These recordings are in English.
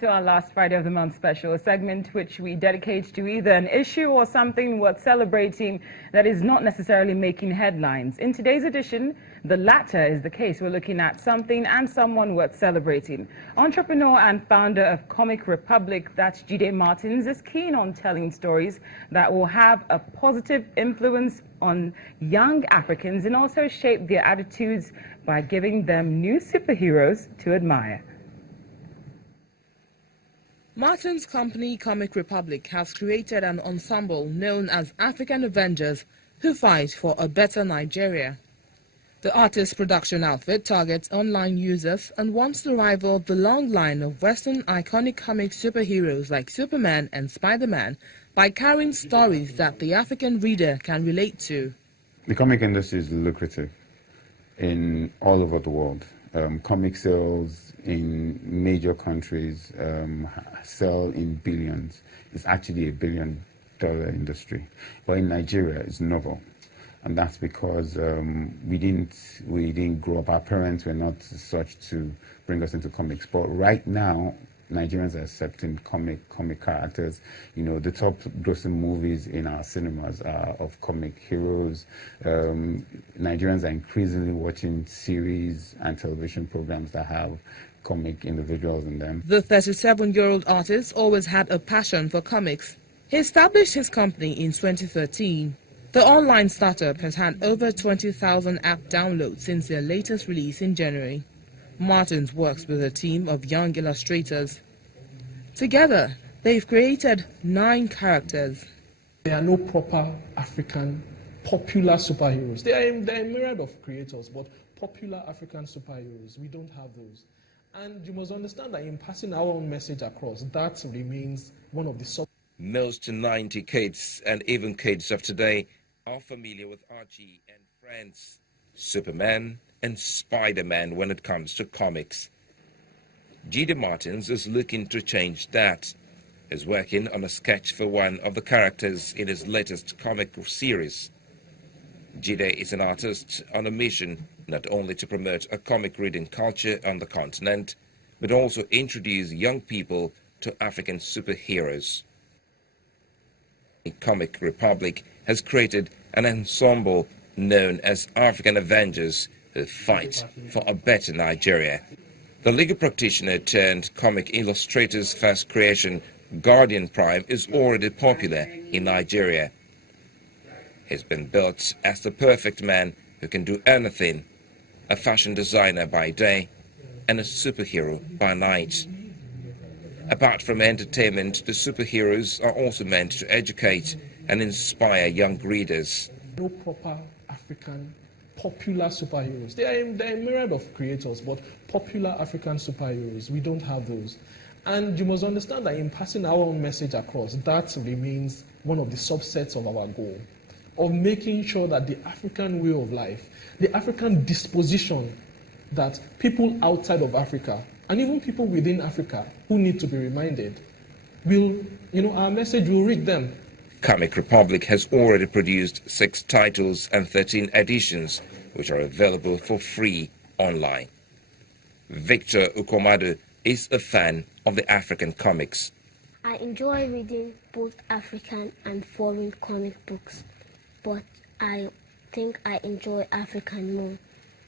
to our last Friday of the month special, a segment which we dedicate to either an issue or something worth celebrating that is not necessarily making headlines. In today's edition, the latter is the case. We're looking at something and someone worth celebrating. Entrepreneur and founder of Comic Republic, that's Jide Martins, is keen on telling stories that will have a positive influence on young Africans and also shape their attitudes by giving them new superheroes to admire. Martin's company, Comic Republic, has created an ensemble known as African Avengers who fight for a better Nigeria. The artist's production outfit targets online users and wants to rival the long line of Western iconic comic superheroes like Superman and Spider-Man by carrying stories that the African reader can relate to. The comic industry is lucrative in all over the world. Comic sales in major countries sell in billions. It's actually a billion-dollar industry. But in Nigeria, it's novel. And that's because we didn't grow up. Our parents were not such to bring us into comics. But right now, Nigerians are accepting comic characters. You know, the top grossing movies in our cinemas are of comic heroes. Nigerians are increasingly watching series and television programs that have comic individuals in them. The 37-year-old artist always had a passion for comics. He established his company in 2013. The online startup has had over 20,000 app downloads since their latest release in January. Martins works with a team of young illustrators. Together, they've created 9 characters. There are no proper African popular superheroes. There are a myriad of creators, but popular African superheroes, we don't have those. And you must understand that in passing our own message across, that remains one of the Most 90 kids and even kids of today are familiar with Archie and Friends, Superman and Spider-Man when it comes to comics. Jide Martins is looking to change that. He's working on a sketch for one of the characters in his latest comic series. Jide is an artist on a mission not only to promote a comic reading culture on the continent, but also introduce young people to African superheroes. Comic Republic has created an ensemble known as African Avengers who fight for a better Nigeria. The legal practitioner turned comic illustrator's first creation, Guardian Prime, is already popular in Nigeria. He's been built as the perfect man who can do anything, a fashion designer by day and a superhero by night. Apart from entertainment, the superheroes are also meant to educate and inspire young readers. No proper African popular superheroes. There are a myriad of creators, but popular African superheroes, we don't have those. And you must understand that in passing our own message across, that remains one of the subsets of our goal, of making sure that the African way of life, the African disposition that people outside of Africa, and even people within Africa who need to be reminded, our message will reach them. Comic Republic has already produced 6 titles and 13 editions, which are available for free online. Victor Ukomadu is a fan of the African comics. I enjoy reading both African and foreign comic books, but I think I enjoy African more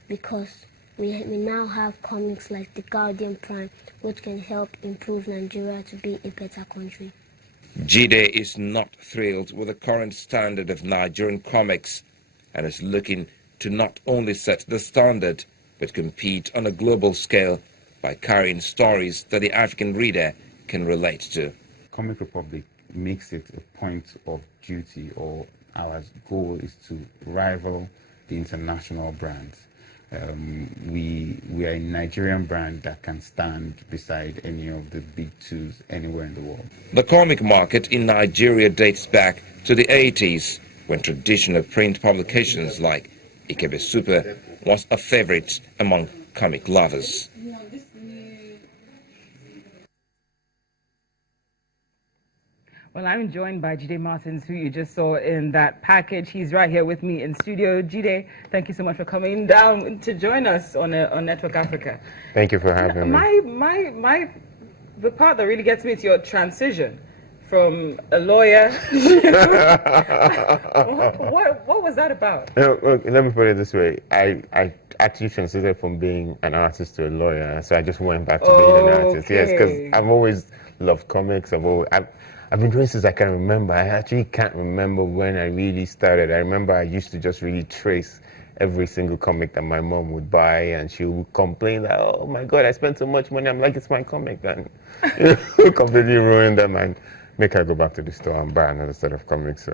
because we now have comics like the Guardian Prime, which can help improve Nigeria to be a better country. Jide is not thrilled with the current standard of Nigerian comics and is looking to not only set the standard, but compete on a global scale by carrying stories that the African reader can relate to. Comic Republic makes it a point of duty, or our goal is to rival the international brands. We are a Nigerian brand that can stand beside any of the big 2s anywhere in the world. The comic market in Nigeria dates back to the 80s, when traditional print publications like Ikebe Super was a favorite among comic lovers. Well, I'm joined by Jide Martins, who you just saw in that package. He's right here with me in studio. Jide, thank you so much for coming down to join us on Network Africa. Thank you for having me. the part that really gets me is your transition from a lawyer. What was that about? Look, let me put it this way. I actually transited from being an artist to a lawyer, so I just went back to being an artist. Yes, because I've always loved comics. I've been doing since I can remember. I actually can't remember when I really started. I remember I used to just really trace every single comic that my mom would buy, and she would complain that, oh my God, I spent so much money. I'm like, it's my comic, and completely ruined them and make her go back to the store and buy another set of comics.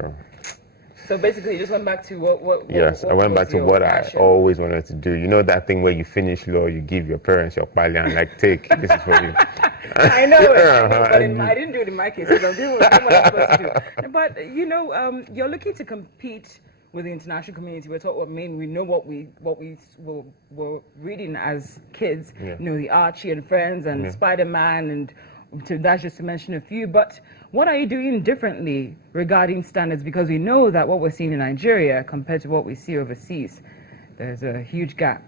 So basically, you just went back to what yes, I went back to what passion? I always wanted to do. You know that thing where you finish law, you give your parents your pali and like, take, this is for you. I know it, but I didn't do it in my case. I'm doing what I'm supposed to do. But, you're looking to compete with the international community. We're taught we know what we were reading as kids. Yeah. The Archie and Friends and Spider-Man, and that's just to mention a few. But what are you doing differently regarding standards? Because we know that what we're seeing in Nigeria compared to what we see overseas, there's a huge gap.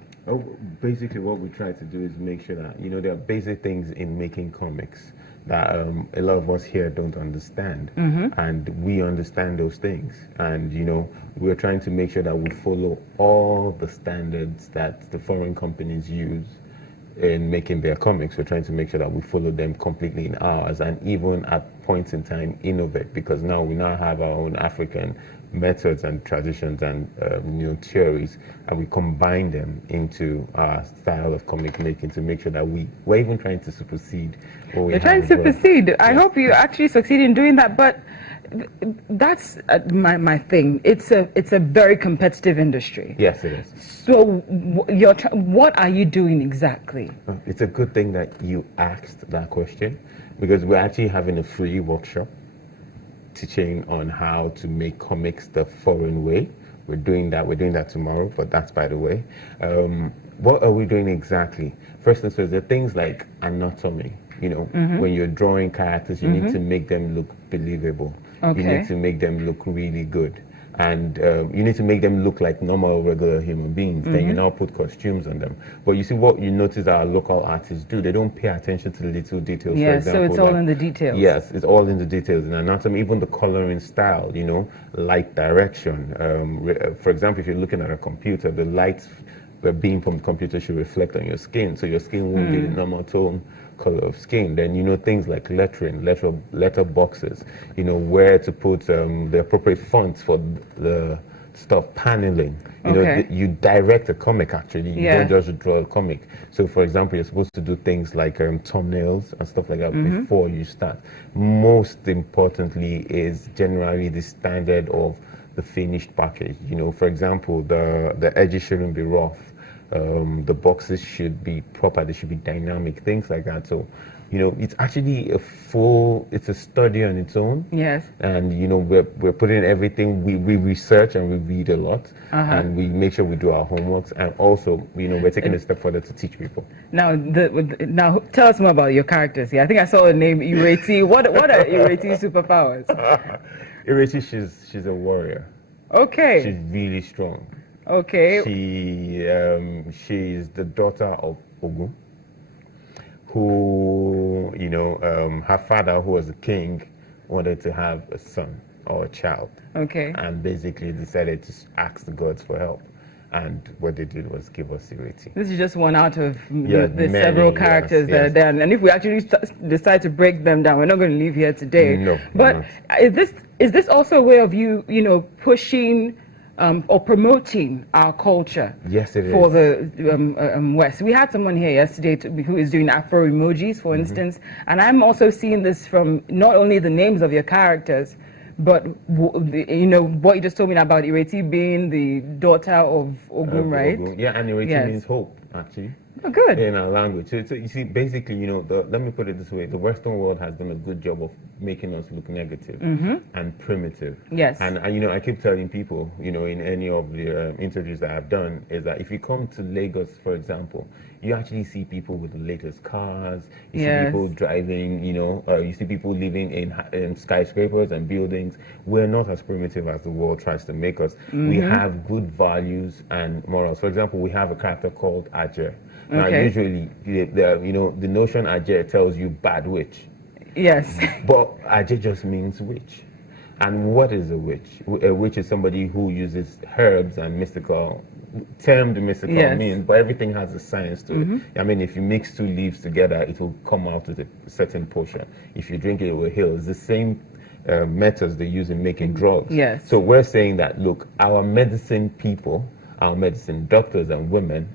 Basically, what we try to do is make sure that, there are basic things in making comics that a lot of us here don't understand. And we understand those things. And, we're trying to make sure that we follow all the standards that the foreign companies use in making their comics. We're trying to make sure that we follow them completely in ours, and even at points in time innovate, because now we have our own African methods and traditions and theories, and we combine them into our style of comic making to make sure that we're even trying to supersede what we You're trying to supersede. I hope you actually succeed in doing that, but that's my thing. It's a very competitive industry. Yes, it is. So what are you doing exactly? It's a good thing that you asked that question, because we're actually having a free workshop teaching on how to make comics the foreign way. We're doing that tomorrow, but that's by the way. What are we doing exactly? First things first, there are things like anatomy. When you're drawing characters, you need to make them look believable. Okay. You need to make them look really good. And you need to make them look like normal, regular human beings. Then you now put costumes on them. But you see, what you notice our local artists do, they don't pay attention to the little details. Yeah, for example, so it's all in the details. Yes, it's all in the details. In anatomy, even the coloring style, light direction. For example, if you're looking at a computer, the lights beam from the computer should reflect on your skin, so your skin won't be the normal tone color of skin. Then things like lettering, letter boxes, where to put the appropriate fonts for the stuff, paneling. You direct a comic actually. You don't just draw a comic. So for example, you're supposed to do things like thumbnails and stuff like that before you start. Most importantly is generally the standard of the finished package. For example, the edges shouldn't be rough. The boxes should be proper, they should be dynamic, things like that. So, it's actually it's a study on its own. Yes. And, we're putting everything, we research and we read a lot, and we make sure we do our homeworks, and also, we're taking a step further to teach people. Now, now tell us more about your characters here. I think I saw the name Ireti. What are Ireti's superpowers? Ireti, she's a warrior. Okay. She's really strong. Okay. She's the daughter of Ogun, who, her father, who was a king, wanted to have a son or a child. Okay. And basically decided to ask the gods for help. And what they did was give us Ireti. This is just one out of the several characters that are there. And if we actually decide to break them down, we're not going to leave here today. No. But is this also a way of you, pushing or promoting our culture? Yes, it is. For the West. We had someone here yesterday who is doing Afro emojis, for instance, and I'm also seeing this from not only the names of your characters, but what you just told me about Ireti being the daughter of Ogun, right? Ogun. Yeah, and Ireti means hope, actually. Oh, good. In our language. So you see, basically, let me put it this way: the Western world has done a good job of making us look negative and primitive. Yes. And I keep telling people, in any of the interviews that I've done, is that if you come to Lagos, for example, you actually see people with the latest cars. You see people driving. You see people living in skyscrapers and buildings. We're not as primitive as the world tries to make us. We have good values and morals. For example, we have a character called Ajer. Now, Okay. usually, the notion Ajay tells you bad witch, Yes. but Ajay just means witch. And what is a witch? A witch is somebody who uses herbs and mystical, termed mystical Yes. means, but everything has a science to it. I mean, if you mix two leaves together, it will come out with a certain portion. If you drink it, it will heal. It's the same methods they use in making drugs. Yes. So we're saying that, look, our medicine people, our medicine doctors and women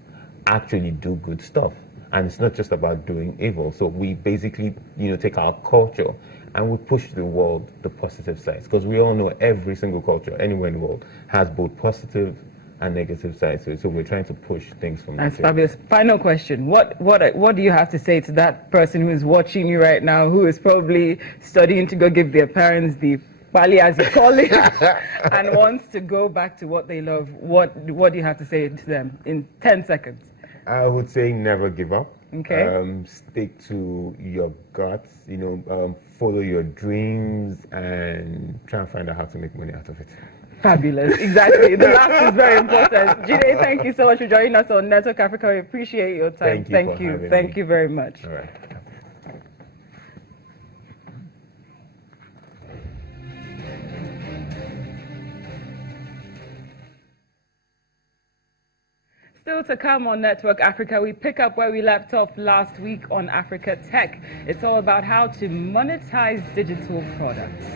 actually do good stuff. And it's not just about doing evil. So we basically, take our culture and we push the world the positive sides. Because we all know every single culture anywhere in the world has both positive and negative sides to it. So we're trying to push things from That's that. fabulous. Final question. What do you have to say to that person who is watching you right now, who is probably studying to go give their parents the pali, as you call it, and wants to go back to what they love? What do you have to say to them in 10 seconds? I would say never give up. Okay. Stick to your guts, follow your dreams and try and find out how to make money out of it. Fabulous. Exactly. The last is very important. Jide, thank you so much for joining us on Network Africa. We appreciate your time. Thank you for having Thank me. you very much. All right. Still to come on Network Africa, we pick up where we left off last week on Africa Tech. It's all about how to monetize digital products.